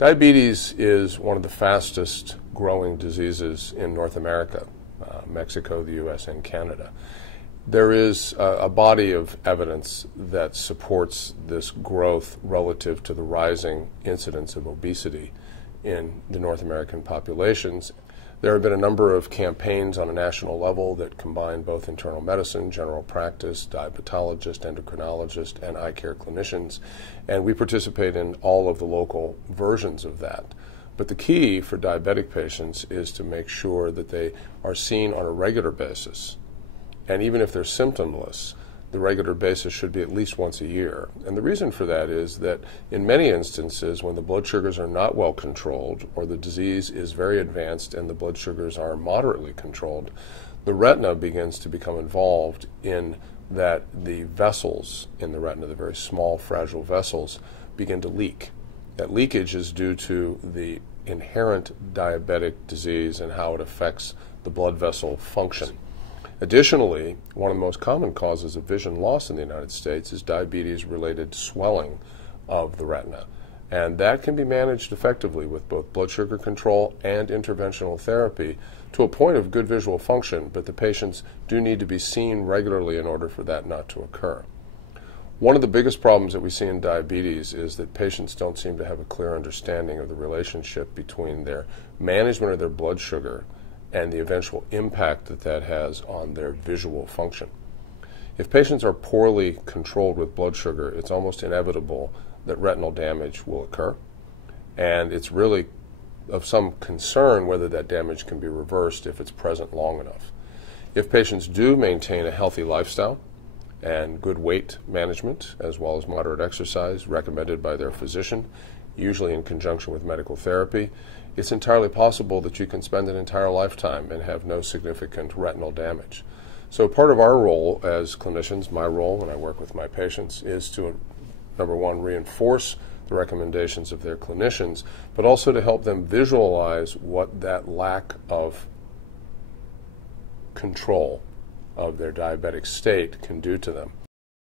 Diabetes is one of the fastest growing diseases in North America, Mexico, the U.S., and Canada. There is a body of evidence that supports this growth relative to the rising incidence of obesity in the North American populations. There have been a number of campaigns on a national level that combine both internal medicine, general practice, diabetologist, endocrinologist, and eye care clinicians, and we participate in all of the local versions of that. But the key for diabetic patients is to make sure that they are seen on a regular basis. And even if they're symptomless, the regular basis should be at least once a year. And the reason for that is that in many instances, when the blood sugars are not well controlled or the disease is very advanced and the blood sugars are moderately controlled, the retina begins to become involved in that the vessels in the retina, the very small, fragile vessels, begin to leak. That leakage is due to the inherent diabetic disease and how it affects the blood vessel function. Additionally, one of the most common causes of vision loss in the United States is diabetes-related swelling of the retina. And that can be managed effectively with both blood sugar control and interventional therapy to a point of good visual function, but the patients do need to be seen regularly in order for that not to occur. One of the biggest problems that we see in diabetes is that patients don't seem to have a clear understanding of the relationship between their management of their blood sugar and the eventual impact that that has on their visual function. If patients are poorly controlled with blood sugar, it's almost inevitable that retinal damage will occur, and it's really of some concern whether that damage can be reversed if it's present long enough. If patients do maintain a healthy lifestyle and good weight management, as well as moderate exercise recommended by their physician, usually in conjunction with medical therapy, it's entirely possible that you can spend an entire lifetime and have no significant retinal damage. So part of our role as clinicians, my role when I work with my patients, is to, number one, reinforce the recommendations of their clinicians, but also to help them visualize what that lack of control of their diabetic state can do to them.